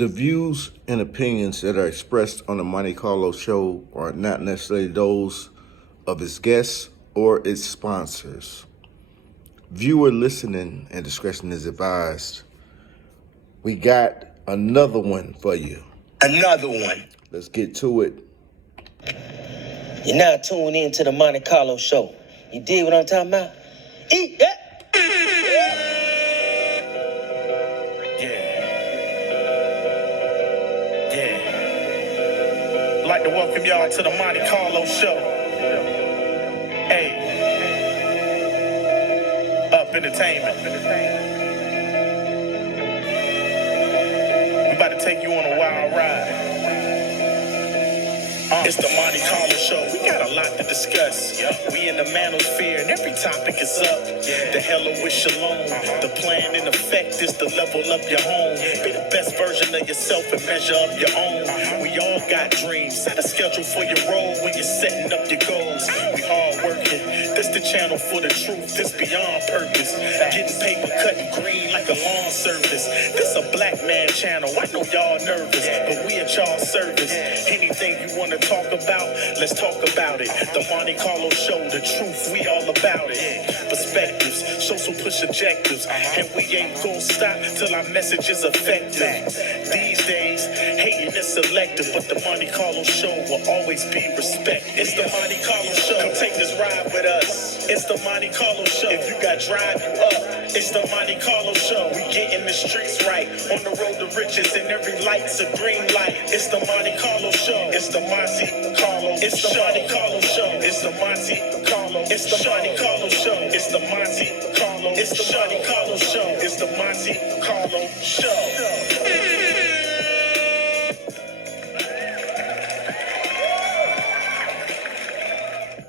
The views and opinions that are expressed on the Monte Carlo show are not necessarily those of its guests or its sponsors. Viewer listening and discretion is advised. We got another one for you. Another one. Let's get to it. You're now tuned in to the Monte Carlo show. You dig what I'm talking about? Eat that. Yeah. Like to welcome y'all to the Monte Carlo show. Hey. Up Entertainment. We about to take you on a wild ride. It's the Monte Carlo show. We got a lot to discuss. We in the manosphere and every topic is up. The hello with shalom. The plan in effect is to level up your home. Be the best version of yourself and measure up your own. We all got dreams. Set a schedule for your role when you're setting up your goals. We hard working. This the channel for the truth. This beyond purpose. Getting paper cutting green like a lawn service. This a black man channel. I know y'all nervous, but we at y'all service. Anything you want to talk about, let's talk about it. The Monte Carlo show, the truth, we all about it. Perspectives, social push objectives, and we ain't gonna stop till our message is effective. These days, hating is selective, but the Monte Carlo show will always be respected. It's the Monte Carlo show. Come take this ride with us. It's the Monte Carlo show. If you got drive, you up. It's the Monte Carlo show. We getting the streets right. On the road to riches, and every light's a green light. It's the Monte Carlo show. It's the Monte Carlo. It's the Monte Carlo show. It's the Monte Carlo. It's the Monte Carlo show. It's the Monte Carlo. It's the Monte Carlo show. It's the Monte Carlo show.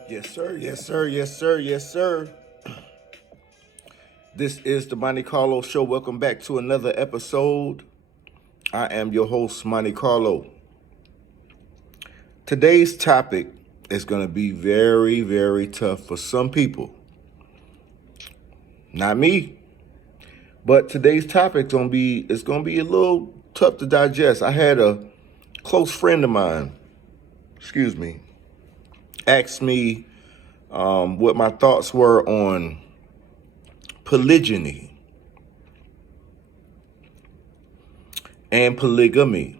Yes, sir. Yes, sir. Yes, sir. Yes, sir. This is the Monte Carlo show. Welcome back to another episode. I am your host, Monte Carlo. Today's topic is going to be very, very tough for some people. Not me. But today's topic is going to be a little tough to digest. I had a close friend of mine, asked me what my thoughts were on polygyny and polygamy.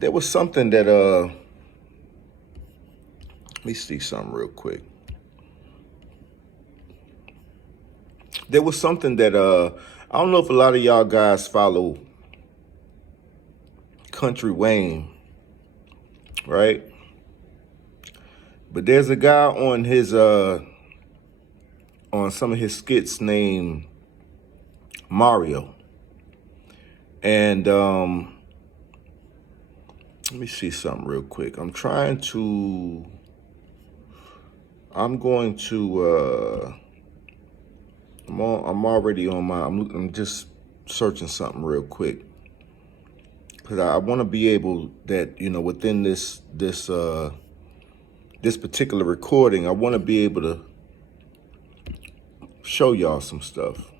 There was something that let me see something real quick. There was something that I don't know if a lot of y'all guys follow Country Wayne, right? But there's a guy on his on some of his skits named Mario. And let me see something real quick. I'm just searching something real quick. Because I want to be able that, within this particular recording, I want to be able to show y'all some stuff.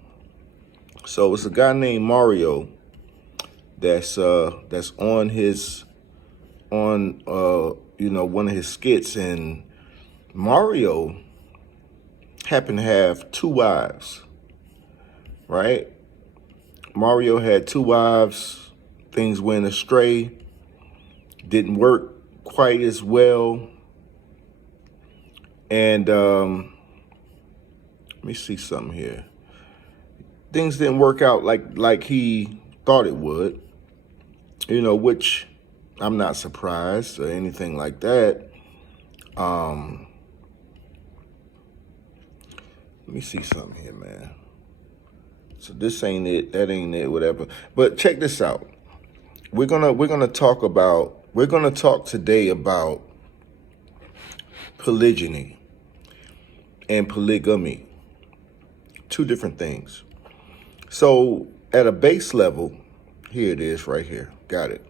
So it's a guy named Mario that's on one of his skits, and Mario happened to have two wives, right? Mario had two wives. Things went astray, didn't work quite as well. And let me see something here. Things didn't work out like he thought it would, which I'm not surprised or anything like that. Let me see something here, man. So this ain't it, that ain't it, whatever. But check this out. We're gonna talk today about polygyny and polygamy. Two different things. So at a base level, here it is right here. Got it.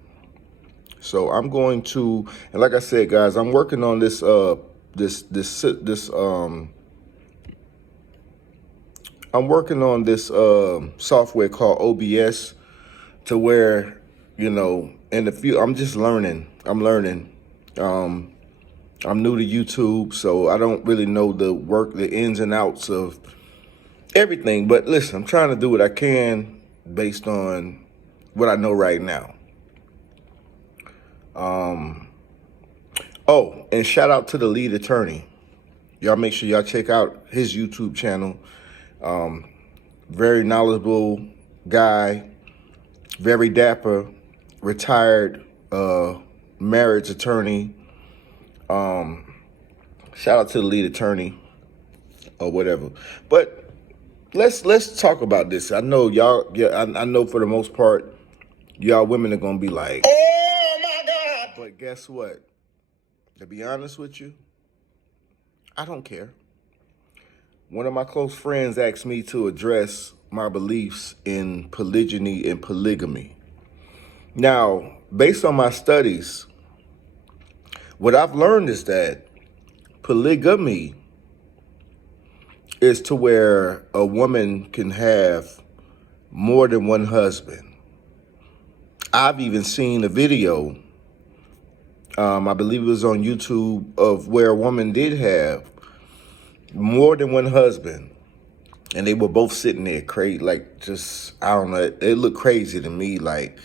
So I'm going to, and like I said, guys, I'm working on this I'm working on this software called OBS to where, you know, in the few, I'm just learning. I'm learning. I'm new to YouTube, so I don't really know the ins and outs of everything. But listen, I'm trying to do what I can based on what I know right now. Oh, and shout out to the lead attorney. Y'all make sure y'all check out his YouTube channel. Very knowledgeable guy, very dapper, retired marriage attorney. Shout out to the lead attorney or whatever. But let's talk about this. I know y'all. Yeah, I know for the most part, y'all women are gonna be like, Oh my God! but guess what? To be honest with you, I don't care. One of my close friends asked me to address my beliefs in polygyny and polygamy. Now, based on my studies, what I've learned is that polygamy is to where a woman can have more than one husband. I've even seen a video, I believe it was on YouTube, of where a woman did have more than one husband. And they were both sitting there crazy, like just, I don't know, it looked crazy to me. Like,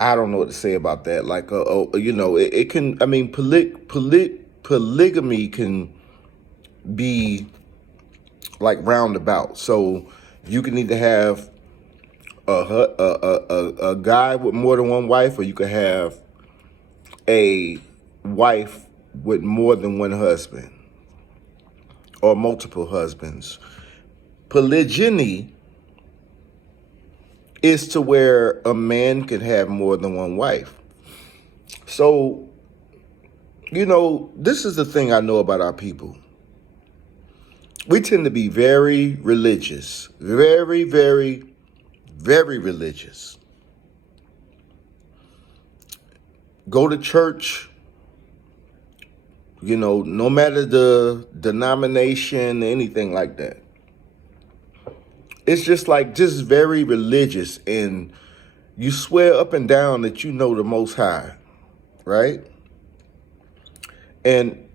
I don't know what to say about that. Like, you know, it can, I mean, polygamy can be like roundabout. So you can either have a guy with more than one wife, or you could have a wife with more than one husband or multiple husbands. Polygyny is to where a man can have more than one wife. So, you know, this is the thing I know about our people. We tend to be very religious, very, very, very religious. Go to church, you know, no matter the denomination, anything like that. It's just like, just very religious, and you swear up and down that you know the Most High, right? And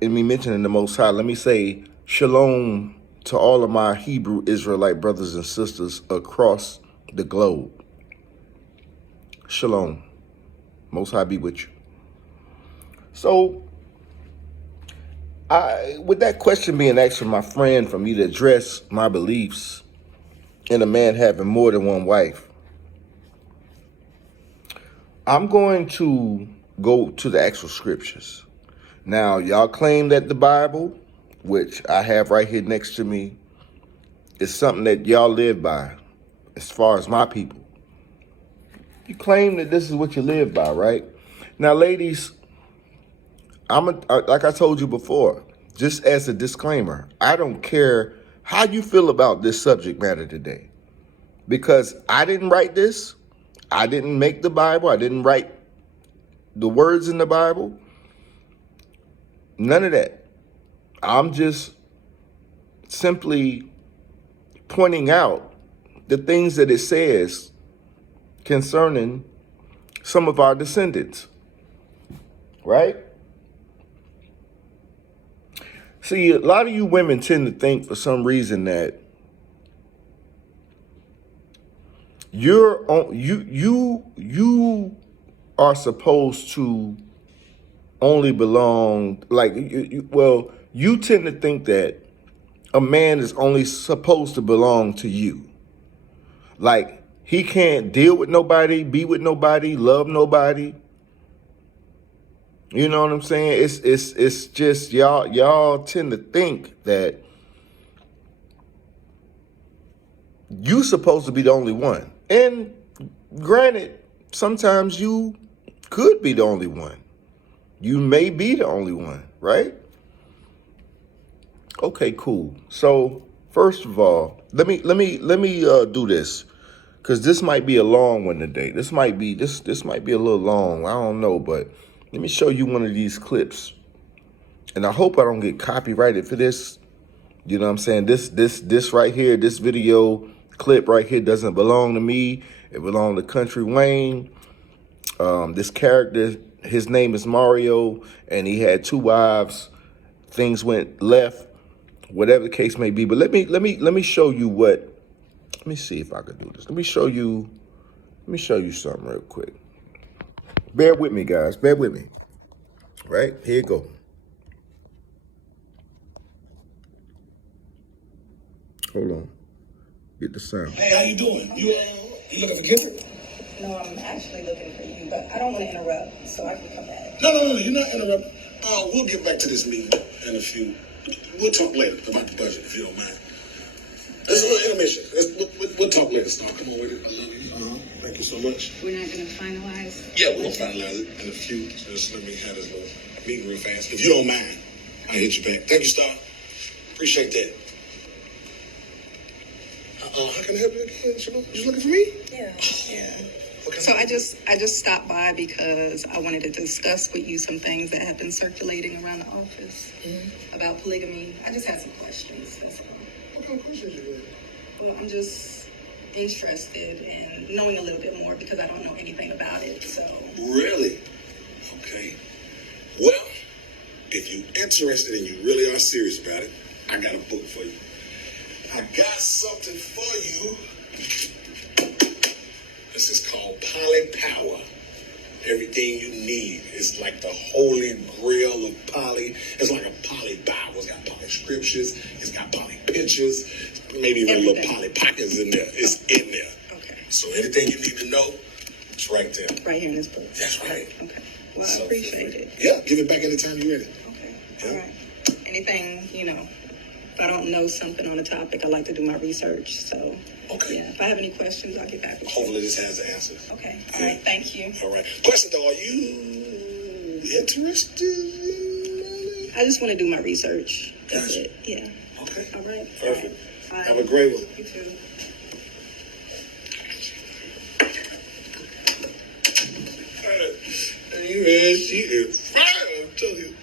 in me mentioning the Most High, let me say shalom to all of my Hebrew Israelite brothers and sisters across the globe. Shalom. Most High be with you. So, with that question being asked from my friend, for me to address my beliefs in a man having more than one wife, I'm going to go to the actual scriptures. Now, y'all claim that the Bible, which I have right here next to me, is something that y'all live by, as far as my people. You claim that this is what you live by, right? Now, ladies, like I told you before, just as a disclaimer, I don't care how you feel about this subject matter today, because I didn't write this. I didn't make the Bible. I didn't write the words in the Bible. None of that. I'm just simply pointing out the things that it says concerning some of our descendants, right? See, a lot of you women tend to think for some reason that you are supposed to only belong, like, you tend to think that a man is only supposed to belong to you. Like, he can't deal with nobody, be with nobody, love nobody. You know what I'm saying? It's just y'all tend to think that you supposed to be the only one. And granted, sometimes you could be the only one. You may be the only one, right? Okay, cool. So first of all, let me do this, because this might be a long one today. This might be a little long. I don't know, but let me show you one of these clips, and I hope I don't get copyrighted for this. You know what I'm saying? This right here, this video clip right here doesn't belong to me. It belongs to Country Wayne. This character, his name is Mario, and he had 2 wives. Things went left, whatever the case may be. But let me show you what. Let me see if I can do this. Let me show you something real quick. Bear with me, guys. Bear with me. Right, here you go. Hold on. Get the sound. Hey, how you doing? You looking for Kendrick? No, I'm actually looking for you, but I don't want to interrupt, so I can come back. No, you're not interrupting. We'll get back to this meeting in a few. We'll talk later about the budget, if you don't mind. Let's go intermission. We'll talk later, Star. Come on with it. I love you. Thank you so much. We're not going to finalize? Yeah, we're going to finalize it in a few. Just let me have this little meeting real fast. If you don't mind, I'll hit you back. Thank you, Star. Appreciate that. How can I help you again? You looking for me? Yeah. Okay. So I just stopped by because I wanted to discuss with you some things that have been circulating around the office about polygamy. I just had some questions, that's all. What kind of questions you have? Well, I'm just interested in knowing a little bit more because I don't know anything about it, so. Really? Okay. Well, if you're interested and you really are serious about it, I got a book for you. I got something for you. This is called Poly Power. Everything you need. It's like the holy grail of poly. It's like a poly Bible. It's got poly scriptures. It's got poly pictures. Maybe even a little poly pockets in there. It's in there. Okay. So anything you need to know, it's right there. Right here in this book? That's right. Okay. Well, I So, appreciate it. Yeah, give it back anytime you're ready. Okay. Yeah. All right. Anything, if I don't know something on the topic, I like to do my research. So, Okay. yeah, if I have any questions, I'll get back with you. Hopefully this has the answers. Okay. All right. Thank you. All right. Question though, are you interested in money? I just want to do my research. That's Gotcha. it. Yeah. Okay. All right. Perfect. All right. Have a great one. You too. Man, she is fire, I'm telling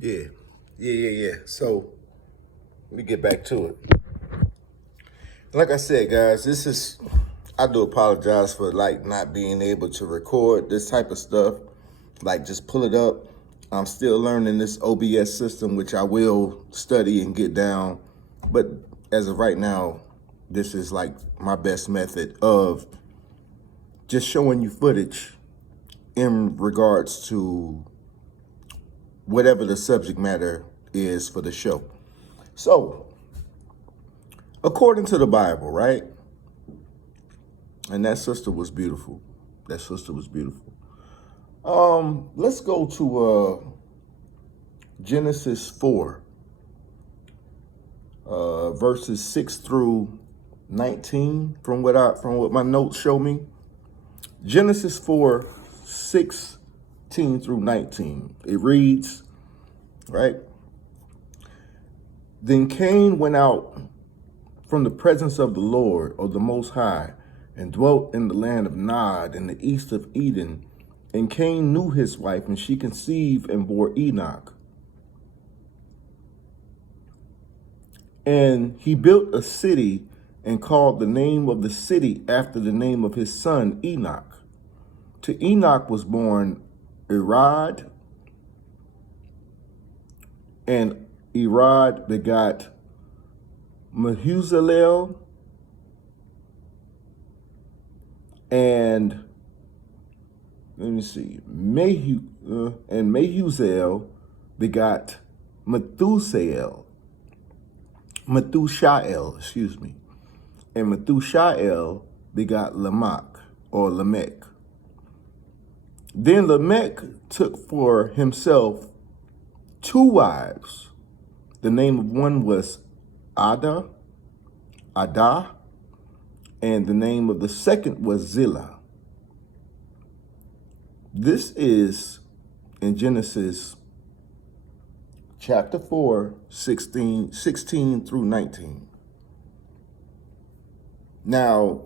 you. Yeah. So, let me get back to it. Like I said, guys, I do apologize for not being able to record this type of stuff. Just pull it up. I'm still learning this OBS system, which I will study and get down. But as of right now, this is my best method of just showing you footage in regards to whatever the subject matter is for the show. So, according to the Bible, right? And that sister was beautiful. Let's go to Genesis 4, verses 6 through 19, from what my notes show me. Genesis 4, 16 through 19. It reads, right? Then Cain went out from the presence of the Lord, or the Most High, and dwelt in the land of Nod in the east of Eden. And Cain knew his wife, and she conceived and bore Enoch. And he built a city and called the name of the city after the name of his son Enoch. To Enoch was born Irad, and Irad begot Methuselah, and Methuselah begot Methusael, and Methusael begot Lamech. Then Lamech took for himself 2 wives. The name of one was Adah, and the name of the second was Zillah. This is in Genesis chapter 4, 16 through 19. Now,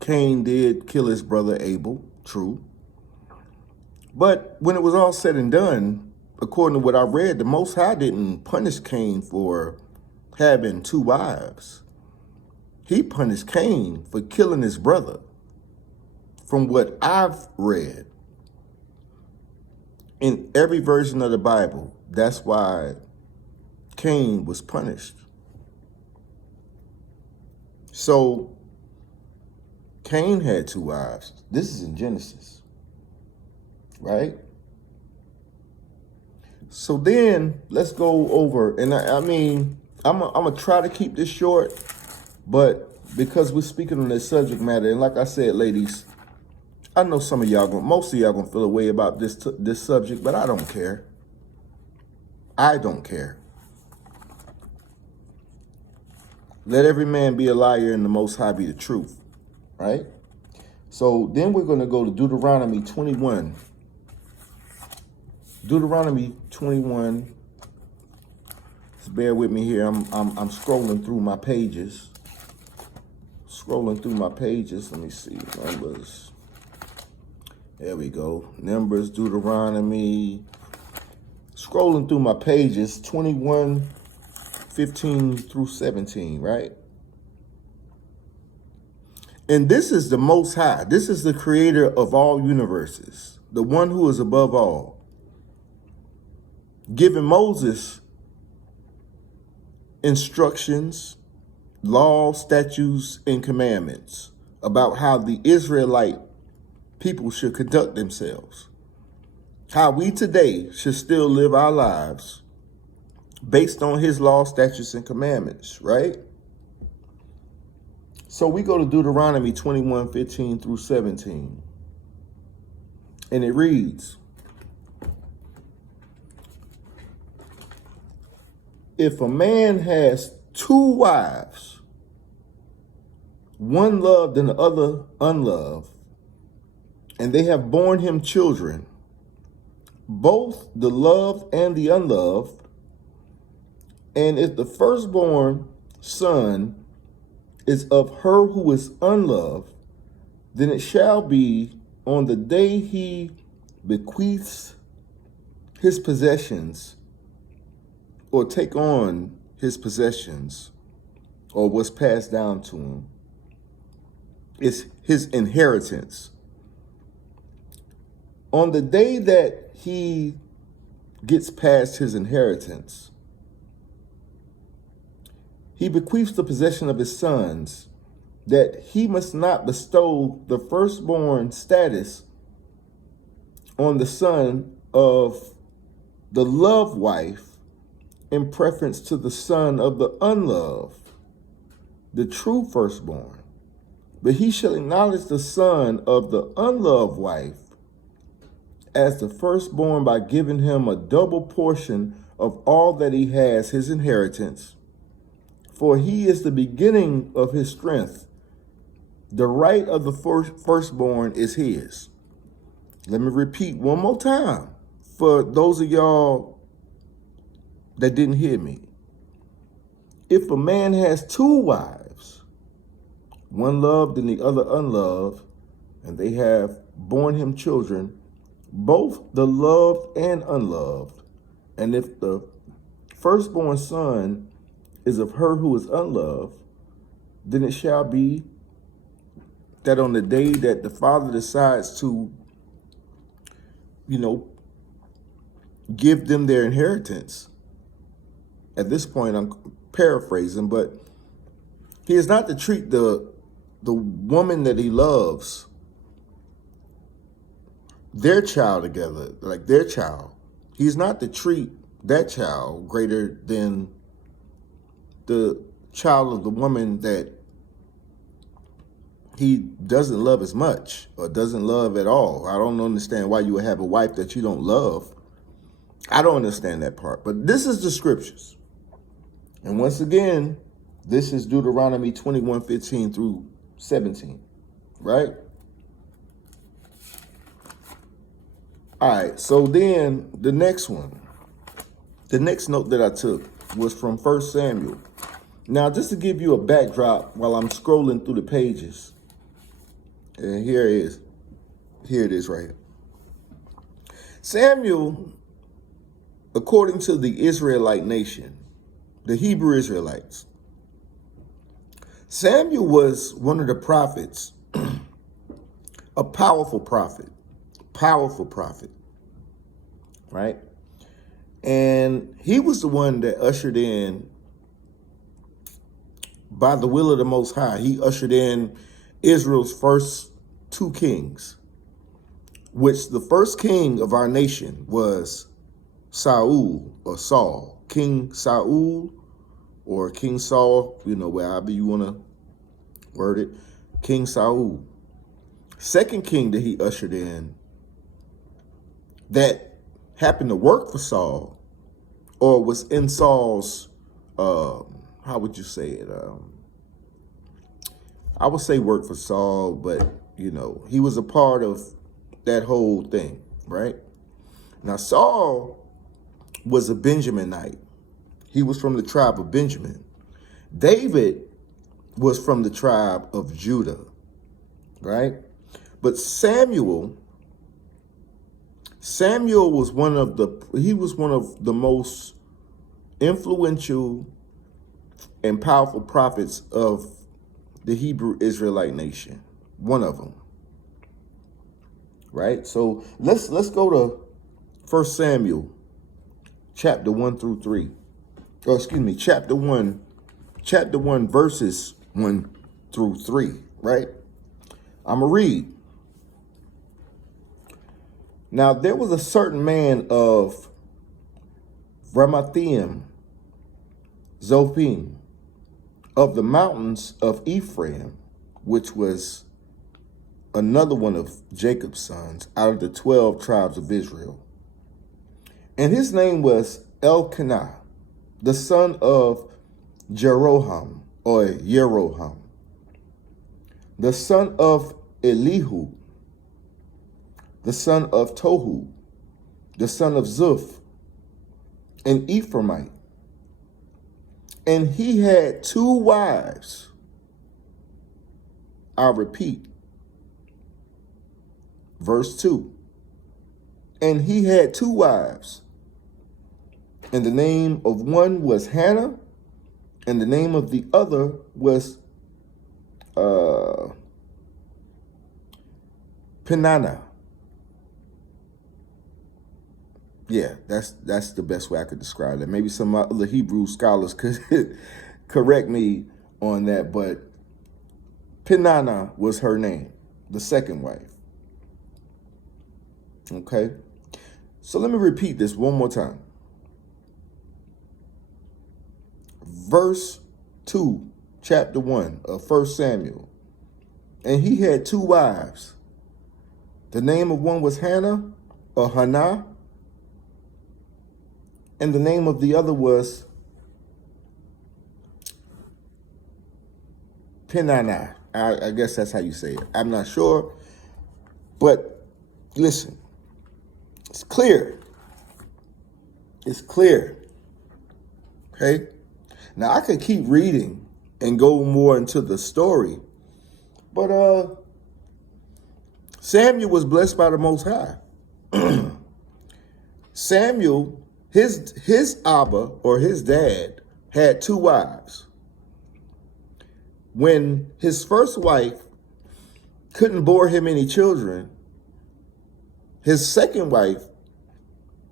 Cain did kill his brother Abel, true. But when it was all said and done, according to what I read, the Most High didn't punish Cain for having 2 wives. He punished Cain for killing his brother, from what I've read. In every version of the Bible, that's why Cain was punished. So Cain had 2 wives. This is in Genesis, right? So then let's go over, and I mean, I'm gonna try to keep this short, but because we're speaking on this subject matter, and like I said, ladies, I know some of y'all most of y'all gonna feel a way about this subject, but I don't care. I don't care. Let every man be a liar and the Most High be the truth, right? So then we're going to go to Deuteronomy 21. Deuteronomy 21. Just bear with me here. I'm scrolling through my pages. Let me see. Numbers. There we go. Numbers, Deuteronomy. Scrolling through my pages. 21, 15 through 17, right? And this is the Most High. This is the creator of all universes, the one who is above all, giving Moses instructions, laws, statutes, and commandments about how the Israelite people should conduct themselves, how we today should still live our lives based on his law, statutes, and commandments, right? So we go to Deuteronomy 21, 15 through 17. And it reads, if a man has 2 wives, one loved and the other unloved, and they have borne him children, both the loved and the unloved, and if the firstborn son is of her who is unloved, then it shall be on the day he bequeaths his possessions or take on his possessions or was passed down to him. It's his inheritance. On the day that he gets past his inheritance, he bequeaths the possession of his sons, that he must not bestow the firstborn status on the son of the loved wife in preference to the son of the unloved, the true firstborn. But he shall acknowledge the son of the unloved wife as the firstborn by giving him a double portion of all that he has, his inheritance. For he is the beginning of his strength. The right of the firstborn is his. Let me repeat one more time for those of y'all that didn't hear me. If a man has 2 wives, one loved and the other unloved, and they have borne him children, both the loved and unloved, and if the firstborn son is of her who is unloved, then it shall be that on the day that the father decides to, give them their inheritance, at this point I'm paraphrasing, but he is not to treat the woman that he loves, their child together, like their child. He's not to treat that child greater than the child of the woman that he doesn't love as much or doesn't love at all. I don't understand why you would have a wife that you don't love. I don't understand that part, but this is the scriptures. And once again, this is Deuteronomy 21, 15 through 17, right? All right, so then the next note that I took was from 1 Samuel. Now, just to give you a backdrop while I'm scrolling through the pages, and here it is. Here it is right here. Samuel, according to the Israelite nation, the Hebrew Israelites, Samuel was one of the prophets, a powerful prophet, right? And he was the one that ushered in, by the will of the Most High, he ushered in Israel's first two kings, which the first king of our nation was Saul or Saul, King Saul or King Saul, wherever you want to word it, King Saul. Second king that he ushered in that happened to work for Saul or was in Saul's, how would you say it? I would say work for Saul, but, he was a part of that whole thing, right? Now, Saul was a Benjaminite. He was from the tribe of Benjamin. David was from the tribe of Judah, right? But Samuel was one of the most influential and powerful prophets of the Hebrew Israelite nation. One of them. Right? So let's go to 1 Samuel chapter 1 through 3. Or excuse me, chapter 1 verses 1 through 3, right? I'm going to read. Now there was a certain man of Ramathaim, Zophim, of the mountains of Ephraim, which was another one of Jacob's sons out of the 12 tribes of Israel. And his name was Elkanah, the son of Jeroham, or Yeroham, the son of Elihu, the son of Tohu, the son of Zuph, an Ephraimite. And he had two wives. I'll repeat. Verse 2. And he had two wives. And the name of one was Hannah, and the name of the other was Peninnah. Yeah, that's the best way I could describe that. Maybe some other Hebrew scholars could correct me on that, but Peninnah was her name, the second wife. Okay, so let me repeat this one more time. Verse 2, chapter 1 of 1 Samuel. And he had two wives. The name of one was Hannah, or Hannah, and the name of the other was Peninnah. I guess that's how you say it. I'm not sure. But listen, it's clear. It's clear. Okay? Now, I could keep reading and go more into the story. But Samuel was blessed by the Most High. Samuel, his Abba, or his dad, had two wives. When his first wife couldn't bore him any children, his second wife,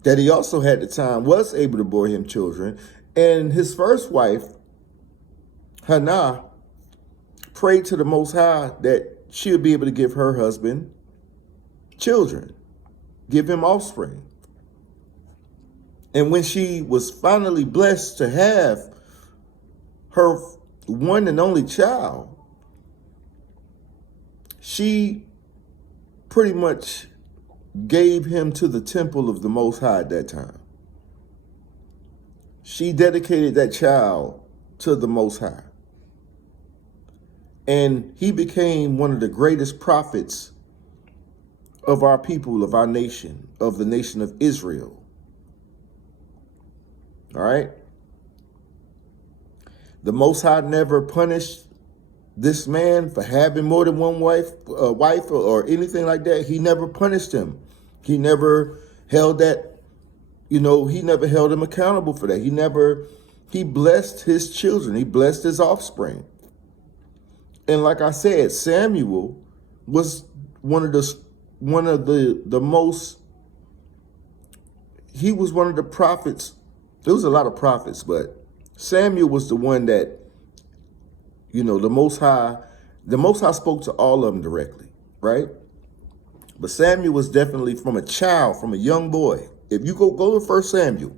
that he also had at the time, was able to bore him children. And his first wife, Hannah, prayed to the Most High that she would be able to give her husband children, give him offspring. And when she was finally blessed to have her one and only child, she pretty much gave him to the temple of the Most High at that time. She dedicated that child to the Most High. And he became one of the greatest prophets of our people, of our nation, of the nation of Israel. All right? The Most High never punished this man for having more than one wife or anything like that. He never punished him. He never held that, he never held him accountable for that. He blessed his children. He blessed his offspring. And like I said, Samuel was one of the most, he was one of the prophets. There was a lot of prophets, but Samuel was the one that, the Most High spoke to all of them directly, right? But Samuel was definitely from a young boy. If you go to 1 Samuel,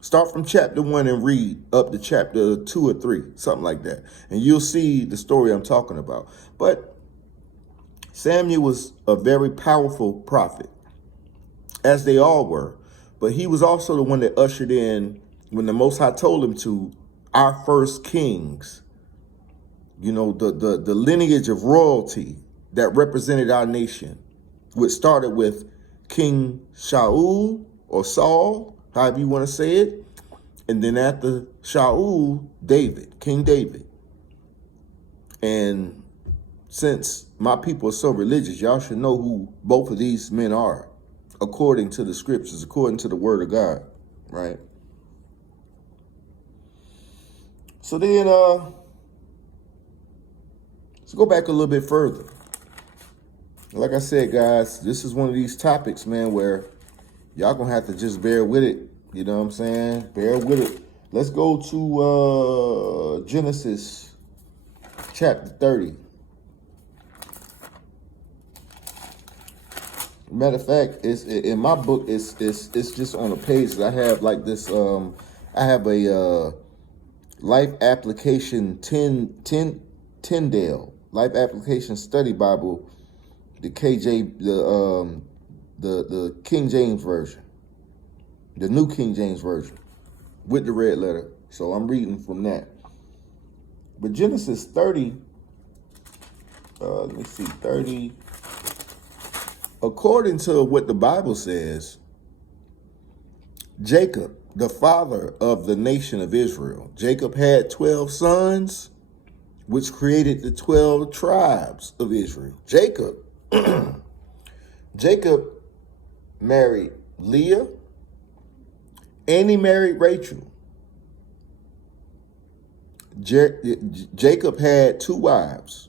start from chapter 1 and read up to chapter 2 or 3, something like that. And you'll see the story I'm talking about. But Samuel was a very powerful prophet, as they all were. But he was also the one that ushered in, when the Most High told him to, our first kings. The lineage of royalty that represented our nation, which started with King Shaul or Saul, however you want to say it. And then after Shaul, King David. And since my people are so religious, y'all should know who both of these men are, according to the scriptures, according to the word of God, right? So then, let's go back a little bit further. Like I said, guys, this is one of these topics, man, where y'all gonna have to just bear with it. You know what I'm saying? Bear with it. Let's go to Genesis chapter 30. Matter of fact, it's in my book. It's just on a page that I have like this. I have a Life Application Tyndale Life Application Study Bible, the King James version, the New King James version, with the red letter. So I'm reading from that. But Genesis 30. Let me see, 30. According to what the Bible says, Jacob, the father of the nation of Israel, Jacob had 12 sons, which created the 12 tribes of Israel. Jacob married Leah, and he married Rachel. Jacob had 2 wives.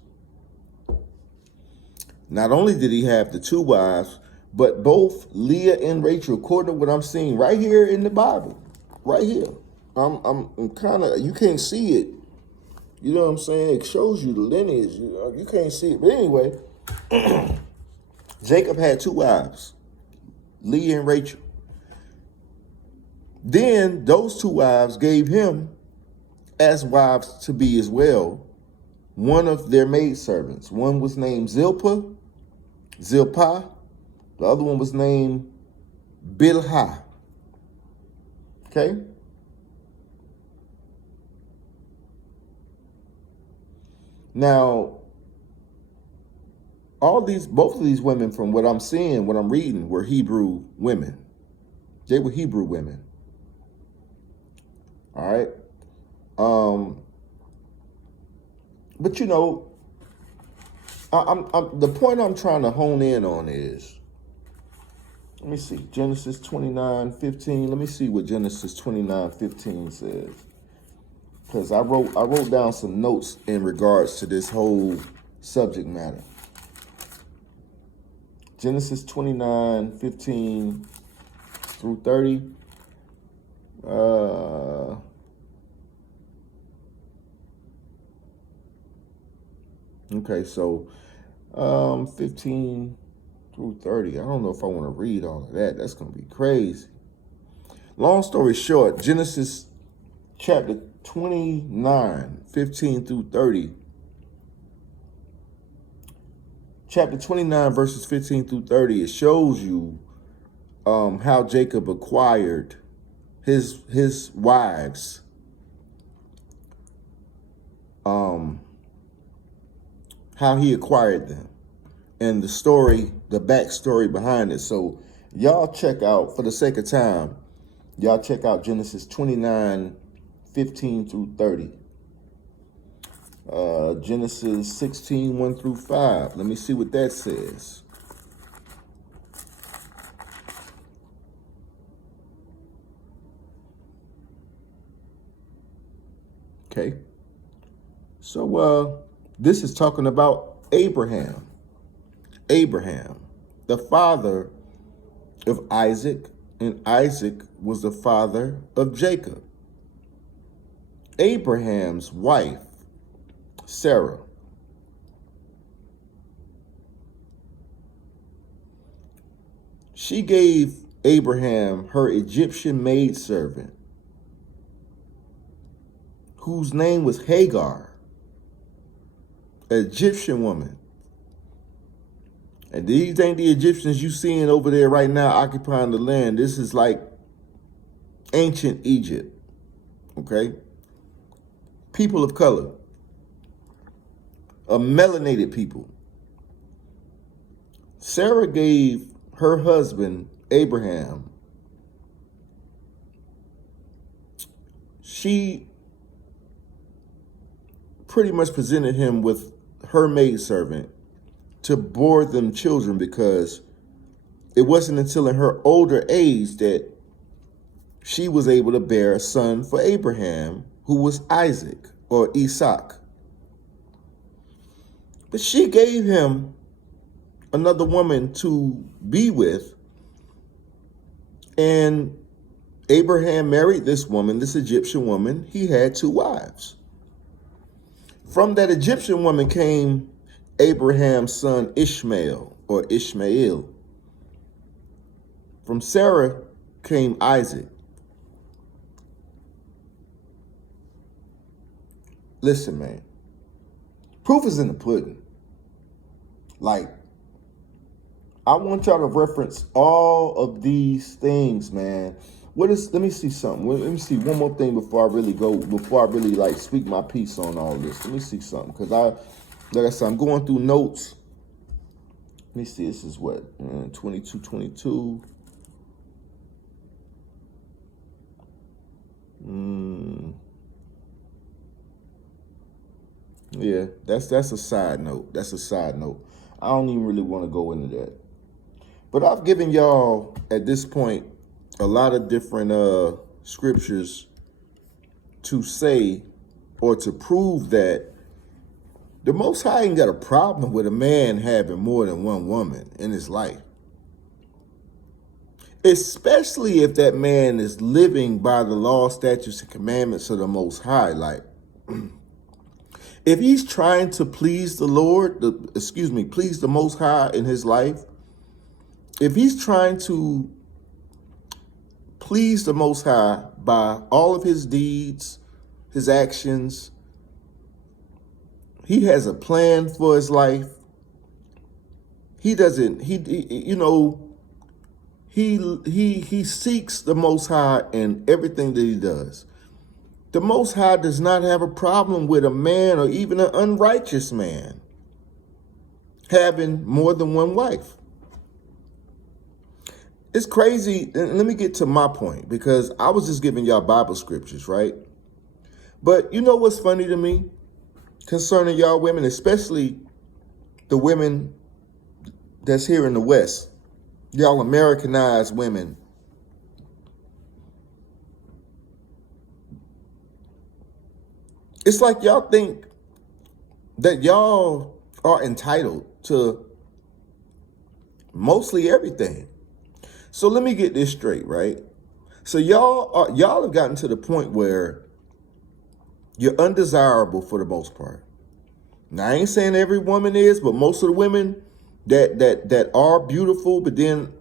Not only did he have the 2 wives, but both Leah and Rachel, according to what I'm seeing right here in the Bible, right here. I'm kind of, you can't see it. You know what I'm saying? It shows you the lineage. You can't see it. But anyway, Jacob had 2 wives, Leah and Rachel. Then those 2 wives gave him as wives to be as well one of their maidservants. One was named Zilpah. The other one was named Bilhah. Okay? Now, both of these women, from what I'm seeing, what I'm reading, were Hebrew women. They were Hebrew women. All right? But the point I'm trying to hone in on is, let me see, Genesis 29:15. Let me see what Genesis 29:15 says. Because I wrote down some notes in regards to this whole subject matter. Genesis 29:15 through 30. Okay, so 15 through 30. I don't know if I want to read all of that. That's going to be crazy. Long story short, Genesis chapter 29:15 through 30. Chapter 29, verses 15 through 30, it shows you how Jacob acquired his wives. How he acquired them. And the story, the backstory behind it. So y'all check out, for the sake of time, y'all check out Genesis 29:15 through 30. Genesis 16, 1 through 5. Let me see what that says. Okay. So this is talking about Abraham. Abraham, the father of Isaac, and Isaac was the father of Jacob. Abraham's wife, Sarah, she gave Abraham her Egyptian maidservant, whose name was Hagar, an Egyptian woman. And these ain't the Egyptians you seeing over there right now occupying the land. This is like ancient Egypt, okay? People of color, a melanated people. Sarah gave her husband, Abraham, she pretty much presented him with her maidservant to bore them children, because it wasn't until in her older age that she was able to bear a son for Abraham, who was Isaac or Isaac. But she gave him another woman to be with, and Abraham married this woman, this Egyptian woman. He had 2 wives. From that Egyptian woman came Abraham's son Ishmael or Ishmael. From Sarah came Isaac. Listen, man, proof is in the pudding. Like, I want y'all to reference all of these things, man. Let me see something. Let me see one more thing before I really like speak my piece on all this. Let me see something, because like I said, I'm going through notes. Let me see, this is what, 22. Yeah, that's a side note. That's a side note. I don't even really want to go into that. But I've given y'all, at this point, a lot of different scriptures to say or to prove that the Most High ain't got a problem with a man having more than one woman in his life. Especially if that man is living by the law, statutes, and commandments of the Most High. Like, if he's trying to please the Lord, please the Most High in his life, if he's trying to please the Most High by all of his deeds, his actions, he has a plan for his life. He seeks the Most High in everything that he does. The Most High does not have a problem with a man, or even an unrighteous man, having more than one wife. It's crazy. And let me get to my point, because I was just giving y'all Bible scriptures, right? But you know what's funny to me concerning y'all women, especially the women that's here in the West, y'all Americanized women. It's like y'all think that y'all are entitled to mostly everything. So let me get this straight, right? So y'all have gotten to the point where you're undesirable for the most part. Now, I ain't saying every woman is, but most of the women that are beautiful, but then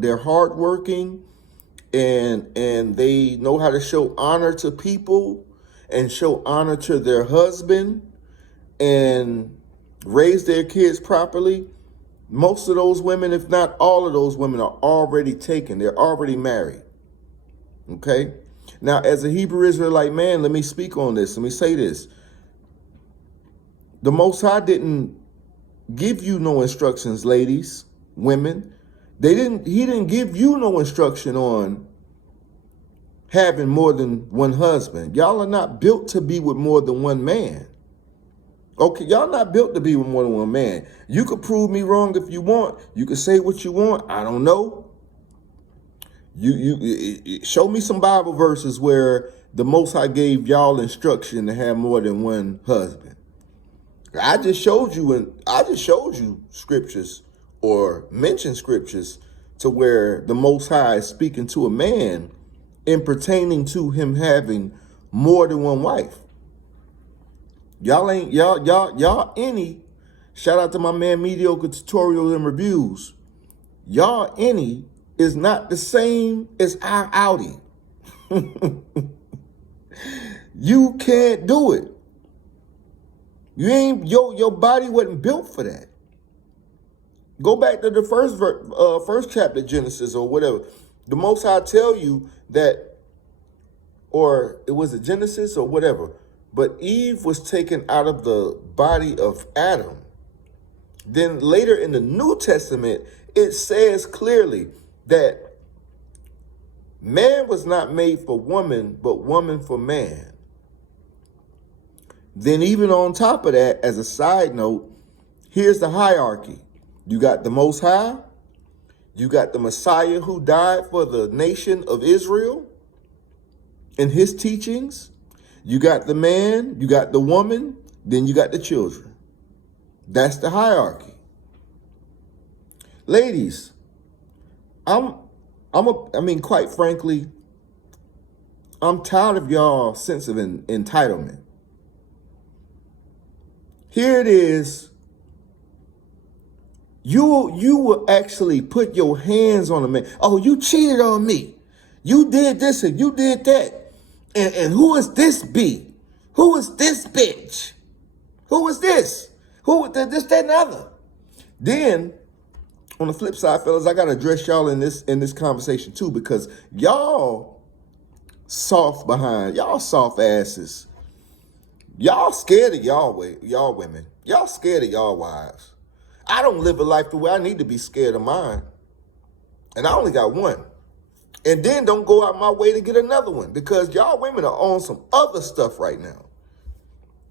they're hardworking, and they know how to show honor to people and show honor to their husband and raise their kids properly. Most of those women, if not all of those women, are already taken. They're already married. Okay? Now, as a Hebrew Israelite man, let me speak on this. Let me say this. The Most High didn't give you no instructions, ladies, women. He didn't give you no instruction on having more than one husband. Y'all are not built to be with more than one man. Okay, y'all not built to be with more than one man. You could prove me wrong if you want. You could say what you want. I don't know. You show me some Bible verses where the Most High gave y'all instruction to have more than one husband. I just showed you scriptures or mentioned scriptures to where the Most High is speaking to a man in pertaining to him having more than one wife. Y'all any. Shout out to my man Mediocre Tutorials and Reviews. Y'all any is not the same as our Audi. You can't do it. You ain't your body wasn't built for that. Go back to the first chapter of Genesis or whatever. The Most High tell you that, or it was a Genesis or whatever, but Eve was taken out of the body of Adam. Then later in the New Testament, it says clearly that man was not made for woman, but woman for man. Then even on top of that, as a side note, here's the hierarchy. You got the Most High, you got the Messiah who died for the nation of Israel and his teachings. You got the man, you got the woman, then you got the children. That's the hierarchy. Ladies, quite frankly, I'm tired of y'all sense of entitlement. Here it is. You will actually put your hands on a man. Oh, you cheated on me. You did this and you did that. And who is this B? Who is this bitch? Who is this? Who this, that, and the other? Then, on the flip side, fellas, I gotta address y'all in this conversation too, because y'all soft behind, y'all soft asses. Y'all scared of y'all women. Y'all scared of y'all wives. I don't live a life the way I need to be scared of mine. And I only got one. And then don't go out my way to get another one, because y'all women are on some other stuff right now.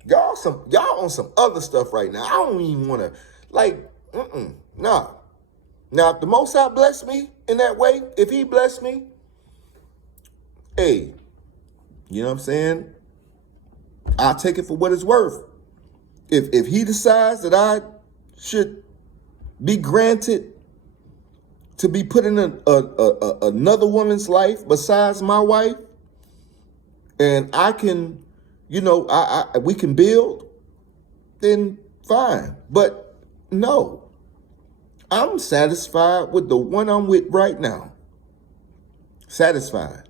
Y'all on some other stuff right now. I don't even want to, nah. Now, if the Most High bless me in that way, if he bless me, hey, you know what I'm saying? I'll take it for what it's worth. If he decides that I should be granted to be put in another woman's life besides my wife, and I can, we can build, then fine. But no, I'm satisfied with the one I'm with right now. Satisfied.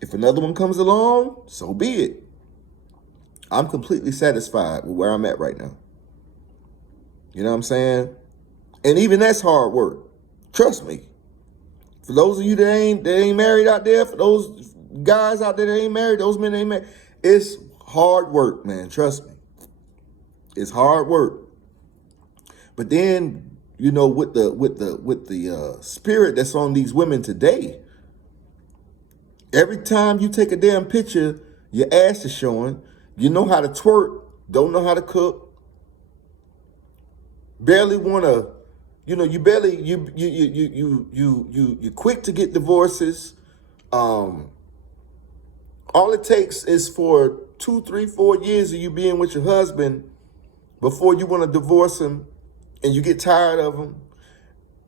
If another one comes along, so be it. I'm completely satisfied with where I'm at right now. You know what I'm saying? And even that's hard work. Trust me. For those of you that ain't married out there, for those guys out there that ain't married, those men that ain't married, it's hard work, man. Trust me. It's hard work. But then, with the spirit that's on these women today, every time you take a damn picture, your ass is showing. You know how to twerk, don't know how to cook. Barely want to, you're quick to get divorces. All it takes is for 2, 3, 4 years of you being with your husband before you want to divorce him and you get tired of him.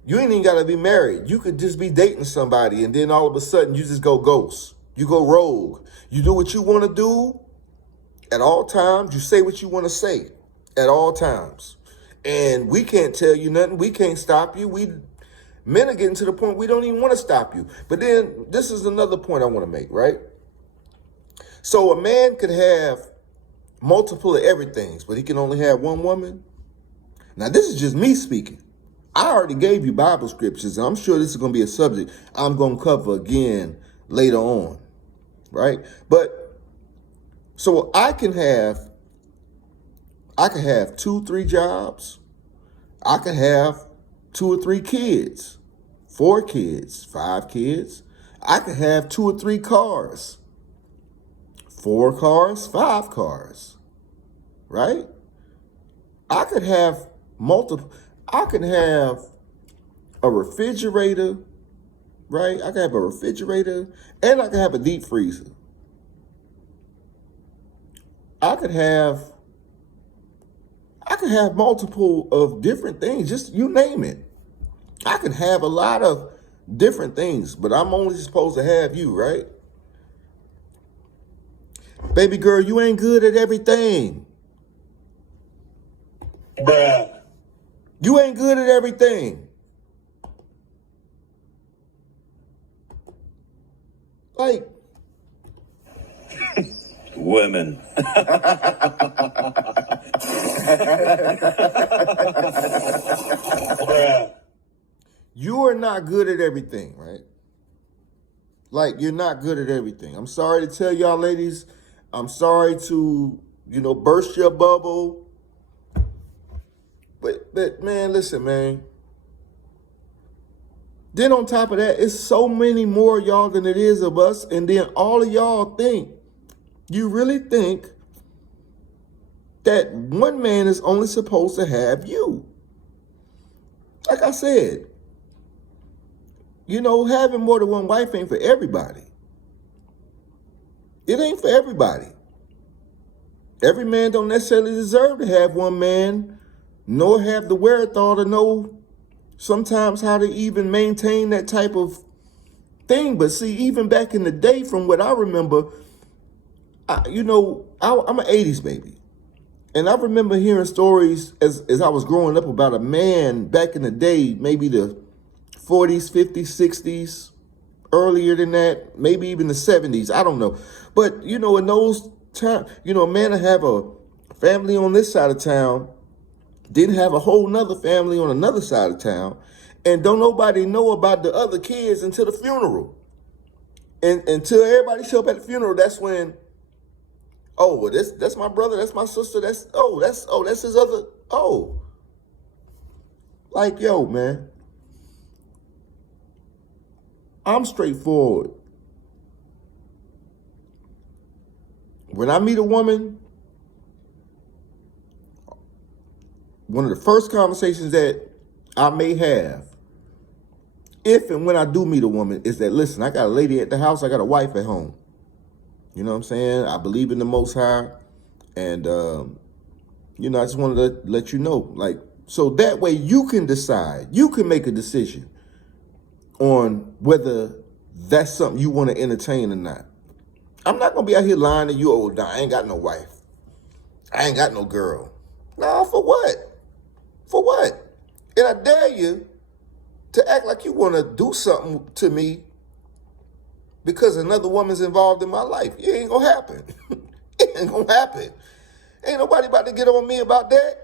You ain't even got to be married. You could just be dating somebody, and then all of a sudden you just go ghost. You go rogue. You do what you want to do at all times. You say what you want to say at all times. And we can't tell you nothing. We can't stop you. Men are getting to the point we don't even want to stop you. But then this is another point I want to make, right? So a man could have multiple of everything, but he can only have one woman. Now, this is just me speaking. I already gave you Bible scriptures, and I'm sure this is going to be a subject I'm going to cover again later on, right? But so I can have 2, 3 jobs. I could have 2 or 3 kids, 4 kids, 5 kids. I could have 2 or 3 cars, 4 cars, 5 cars, right? I could have I can have a refrigerator, right? I can have a refrigerator and I can have a deep freezer. I could have multiple of different things, just you name it. I can have a lot of different things, but I'm only supposed to have you, right? Baby girl, you ain't good at everything. Bruh. You ain't good at everything. Like, Women. Bruh. you are not good at everything, right? Like, you're not good at everything. I'm sorry to tell y'all ladies, I'm sorry to, burst your bubble. But man, listen, man. Then on top of that, it's so many more y'all than it is of us. And then all of y'all you really think that one man is only supposed to have you. Like I said, having more than one wife ain't for everybody. It ain't for everybody. Every man don't necessarily deserve to have one man, nor have the wherewithal to know sometimes how to even maintain that type of thing. But see, even back in the day, from what I remember, I'm an 80s baby. And I remember hearing stories as I was growing up about a man back in the day, maybe the 40s, 50s, 60s, earlier than that, maybe even the 70s. I don't know. But, in those times, a man would have a family on this side of town, didn't have a whole nother family on another side of town, and don't nobody know about the other kids until the funeral. And until everybody show up at the funeral, that's when, oh, well, that's my brother, that's my sister, that's his other, like, yo, man, I'm straightforward. When I meet a woman, one of the first conversations that I may have, if and when I do meet a woman, is that, listen, I got a lady at the house, I got a wife at home. You know what I'm saying? I believe in the Most High. And, I just wanted to let you know, like, so that way you can decide, you can make a decision on whether that's something you want to entertain or not. I'm not going to be out here lying to you, oh, I ain't got no wife. I ain't got no girl. No, for what? For what? And I dare you to act like you want to do something to me because another woman's involved in my life. It ain't going to happen. It ain't going to happen. Ain't nobody about to get on me about that.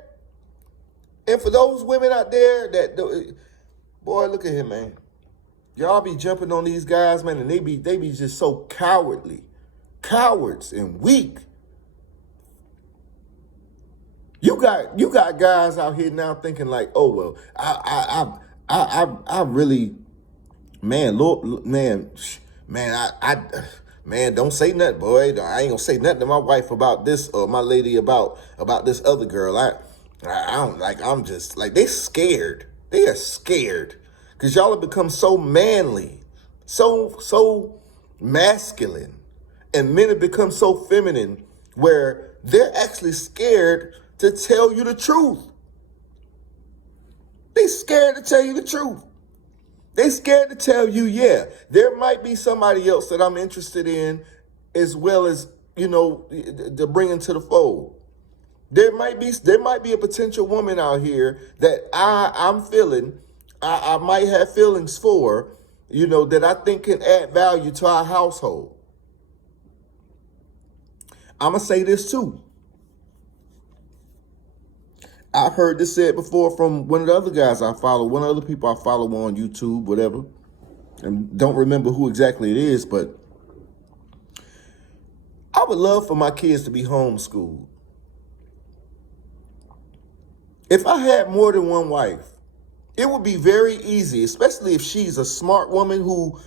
And for those women out there boy, look at him, man. Y'all be jumping on these guys, man, and they be just so cowardly. Cowards and weak. You got guys out here now thinking like, oh well, I really, man, Lord, man, don't say nothing, boy. I ain't gonna say nothing to my wife about this or my lady about this other girl. I don't like. I'm just like, they scared. They are scared because y'all have become so manly, so masculine, and men have become so feminine where they're actually scared to tell you the truth. They scared to tell you the truth. They scared to tell you, yeah, there might be somebody else that I'm interested in as well as, to bring into the fold. There might be a potential woman out here that I'm feeling, I might have feelings for, that I think can add value to our household. I'm going to say this too. I've heard this said before from one of the other guys I follow, one of the other people I follow on YouTube, whatever, and don't remember who exactly it is, but I would love for my kids to be homeschooled. If I had more than one wife, it would be very easy, especially if she's a smart woman who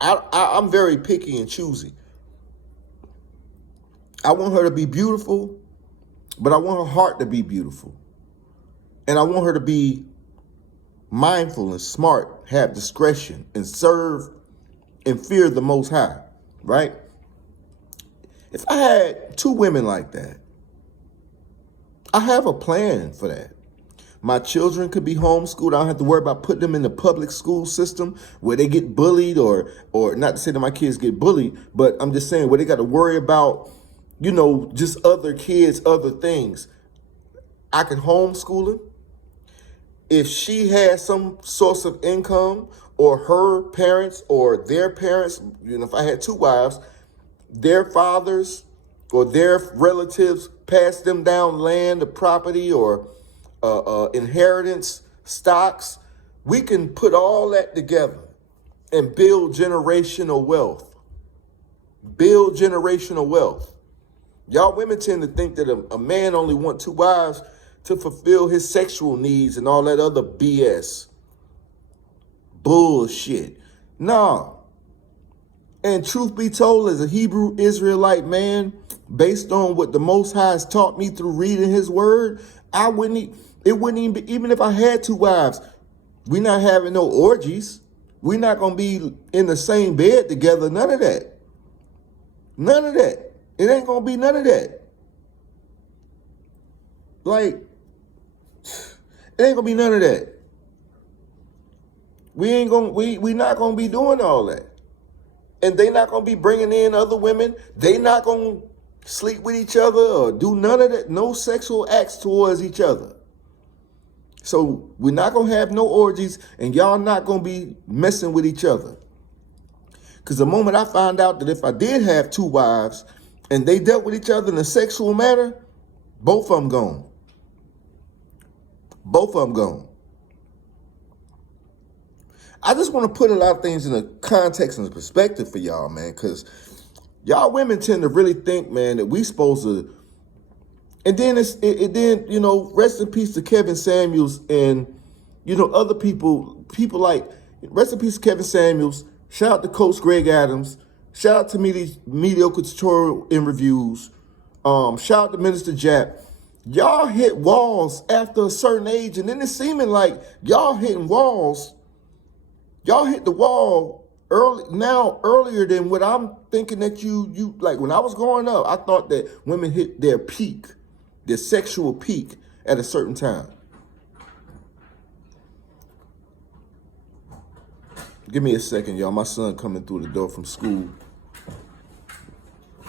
I'm very picky and choosy. I want her to be beautiful. But I want her heart to be beautiful. And I want her to be mindful and smart, have discretion, and serve and fear the Most High, right? If I had 2 women like that, I have a plan for that. My children could be homeschooled. I don't have to worry about putting them in the public school system where they get bullied or not to say that my kids get bullied, but I'm just saying where they got to worry about, just other kids, other things. I can homeschool them. If she has some source of income or her parents or their parents, if I had 2 wives, their fathers or their relatives pass them down land or property or inheritance, stocks, we can put all that together and build generational wealth. Build generational wealth. Y'all women tend to think that a man only wants 2 wives to fulfill his sexual needs and all that other BS. Bullshit. Nah. And truth be told, as a Hebrew Israelite man, based on what the Most High has taught me through reading his word, it wouldn't even be, even if I had 2 wives, we're not having no orgies. We're not going to be in the same bed together. None of that. None of that. It ain't going to be none of that. Like, it ain't going to be none of that. We're not going to be doing all that. And they not going to be bringing in other women. They not going to sleep with each other or do none of that. No sexual acts towards each other. So we're not going to have no orgies and y'all not going to be messing with each other. Because the moment I found out that if I did have 2 wives and they dealt with each other in a sexual manner, both of them gone. Both of them gone. I just want to put a lot of things in a context and a perspective for y'all, man, because y'all women tend to really think, man, that we supposed to. And then rest in peace to Kevin Samuels and, other people like, rest in peace to Kevin Samuels. Shout out to Coach Greg Adams. Shout out to Mediocre Tutorial in Reviews. Shout out to Minister Jap. Y'all hit walls after a certain age, and then it's seeming like y'all hitting walls. Y'all hit the wall earlier than what I'm thinking that you like. When I was growing up, I thought that women hit their peak, their sexual peak at a certain time. Give me a second, y'all. My son coming through the door from school.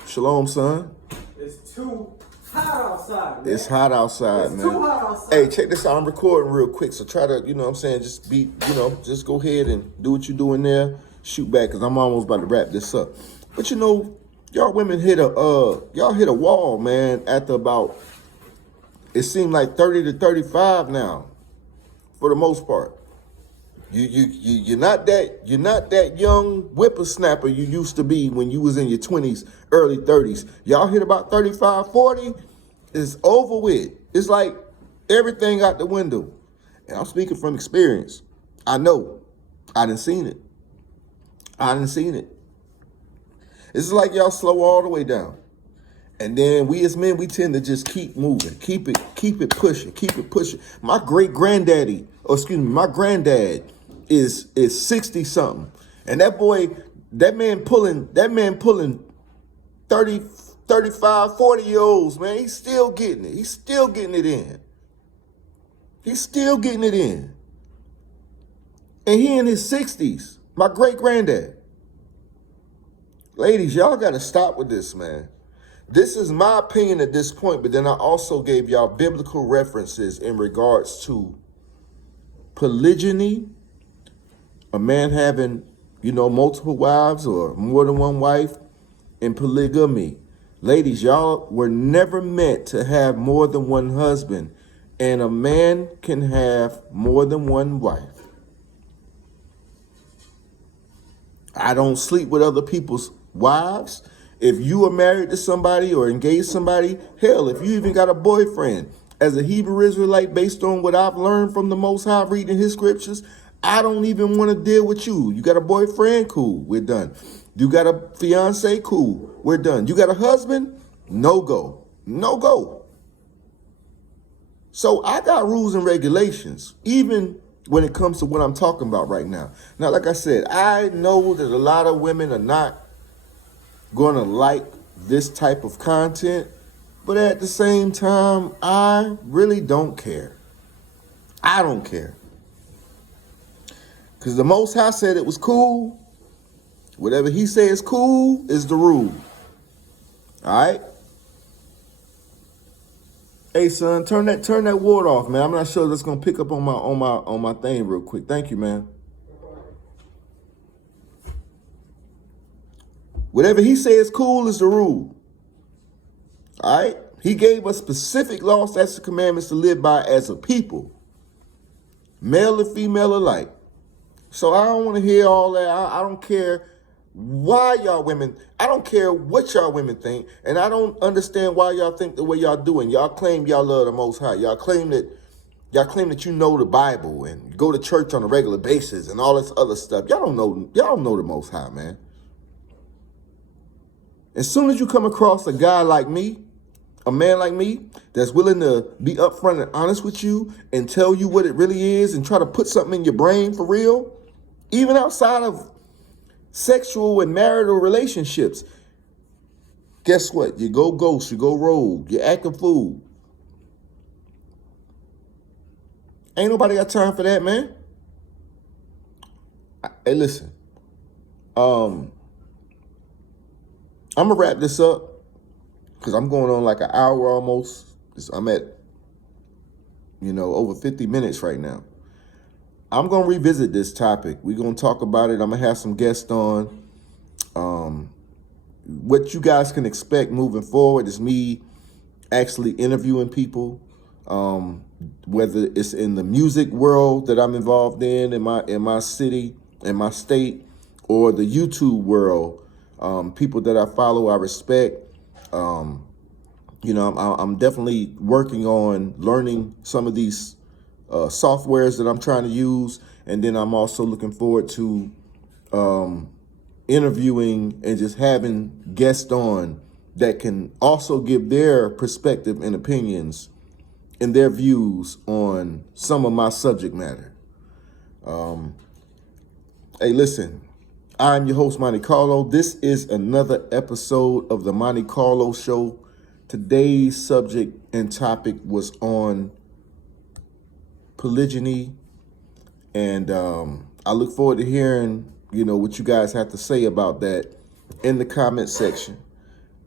Shalom, son. It's too hot outside, man. It's hot outside, man. It's too hot outside. Hey, check this out. I'm recording real quick, so try to, just go ahead and do what you're doing there. Shoot back, because I'm almost about to wrap this up. But y'all women hit a wall, man, after about, it seemed like 30 to 35 now, for the most part. You're not that young whippersnapper you used to be when you was in your 20s, early 30s. Y'all hit about 35, 40, it's over with. It's like everything out the window. And I'm speaking from experience. I know. I done seen it. It's like y'all slow all the way down. And then we as men, we tend to just keep moving, keep it pushing. My granddad is 60 something. And that man pulling 30, 35, 40-year-olds, man, he's still getting it. He's still getting it in. And he in his 60s, my great granddad. Ladies, y'all got to stop with this, man. This is my opinion at this point, but then I also gave y'all biblical references in regards to polygyny, a man having, multiple wives or more than one wife, and polygamy. Ladies, y'all were never meant to have more than one husband, and a man can have more than one wife. I don't sleep with other people's wives. If you are married to somebody or engaged somebody, hell, if you even got a boyfriend, as a Hebrew Israelite, based on what I've learned from the Most High reading his scriptures, I don't even want to deal with you. You got a boyfriend? Cool, we're done. You got a fiance? Cool, we're done. You got a husband? No go. So I got rules and regulations, even when it comes to what I'm talking about right now. Now, like I said, I know that a lot of women are not going to like this type of content, but at the same time, I really don't care. I don't care. Because the Most High said it was cool. Whatever he says cool is the rule. All right? Hey son, turn that water off, man. I'm not sure that's gonna pick up on my thing real quick. Thank you, man. Whatever he says cool is the rule. All right? He gave us specific laws, statutes, and commandments to live by as a people. Male and female alike. So I don't want to hear all that. I don't care why y'all women, I don't care what y'all women think, and I don't understand why y'all think the way y'all doing. Y'all claim y'all love the Most High. Y'all claim that you know the Bible and go to church on a regular basis and all this other stuff. Y'all don't know the Most High, man. As soon as you come across a guy like me, a man like me, that's willing to be upfront and honest with you and tell you what it really is and try to put something in your brain for real, even outside of sexual and marital relationships, guess what? You go ghost, you go rogue, you act a fool. Ain't nobody got time for that, man. Hey, listen. I'm gonna wrap this up because I'm going on like an hour almost. I'm at, over 50 minutes right now. I'm going to revisit this topic. We're going to talk about it. I'm going to have some guests on. What you guys can expect moving forward is me actually interviewing people, whether it's in the music world that I'm involved in my city, in my state, or the YouTube world. People that I follow, I respect. I'm definitely working on learning some of these softwares that I'm trying to use. And then I'm also looking forward to interviewing and just having guests on that can also give their perspective and opinions and their views on some of my subject matter. Hey, listen, I'm your host, Monte Carlo. This is another episode of the Monte Carlo Show. Today's subject and topic was on polygyny, and I look forward to hearing, what you guys have to say about that in the comment section.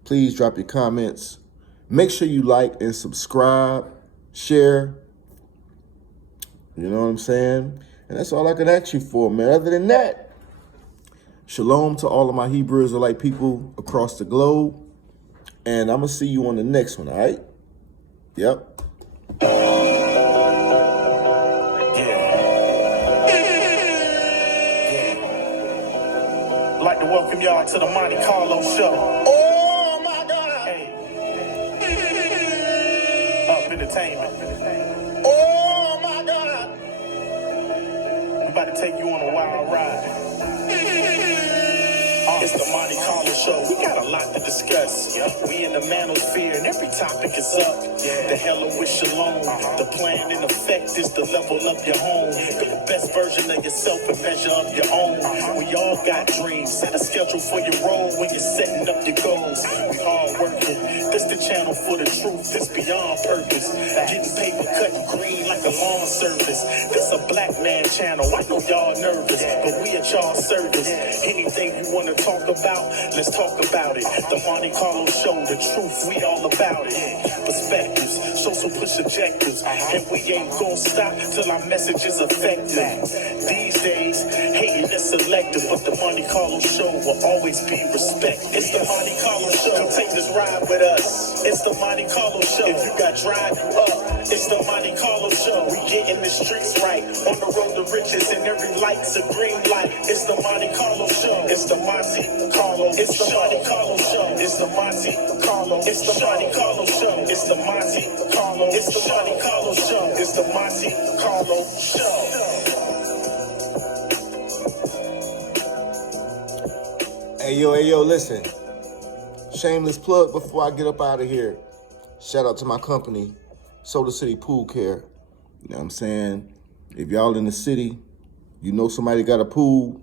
Please drop your comments. Make sure you like and subscribe, share. You know what I'm saying? And that's all I can ask you for, man. Other than that, shalom to all of my Hebrew Israelite people across the globe. And I'm going to see you on the next one, all right? Yep. I'd like to welcome y'all to the Monte Carlo Show. Oh my God! Hey. Up Entertainment. Oh my God! I'm about to take you on a wild ride. It's the Monte Carlo Show. We got a lot to discuss. We in the manosphere and every topic is up. The hella with shalom. The plan in effect is to level up your home. Be the best version of yourself and measure up your own. We all got dreams. Set a schedule for your role when you're setting up your goals. We hard working. This the channel for the truth. This beyond purpose. Getting paper cutting green like a lawn service. This a black man channel. I know y'all nervous, but we at y'all service. Anything you want to talk about, let's talk about it. The Monte Carlo Show, the truth, we all about it. Perspectives, show some push objectives, and we ain't gonna stop till our message is effective. These days, hating is selective, but the Monte Carlo Show will always be respected. It's the Monte Carlo Show. Come take this ride with us. It's the Monte Carlo Show. If you got drive, you up. It's the Monte Carlo Show. We getting the streets right, on the road to riches, and every light's a green light. It's the Monte Carlo Show. It's the Monte Carlo. It's the Monte Carlo Show. It's the Monte Carlo. It's the Monte Carlo Show. It's the Monte Carlo. It's the Monte Carlo Show. It's the Monte Carlo Show. Hey, yo, listen. Shameless plug before I get up out of here. Shout out to my company, Soda City Pool Care. You know what I'm saying? If y'all in the city, you know somebody got a pool,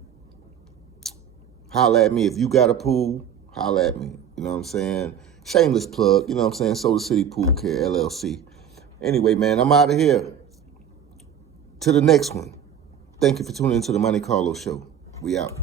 holla at me. If you got a pool, holla at me. You know what I'm saying? Shameless plug. You know what I'm saying? Soda City Pool Care, LLC. Anyway, man, I'm out of here. To the next one. Thank you for tuning into the Monte Carlo Show. We out.